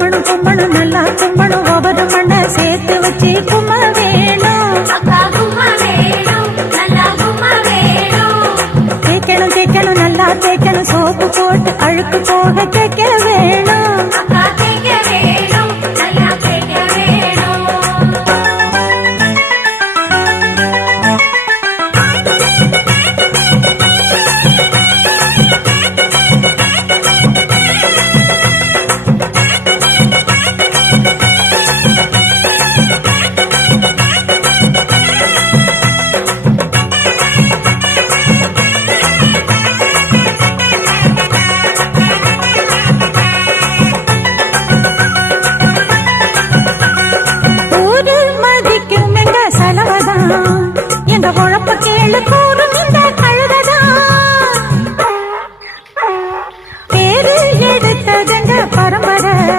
கும்மணும் கும்மணும் நல்லா கும்மணும் ஒவ்வொரு மண்ணை சேர்த்து வச்சு கும்ம வேணும். தேய்க்கணும் தேய்க்கணும் நல்லா தேய்க்கணும் சோப்பு போட்டு அழுக்கு போக கேட்க வேணும்.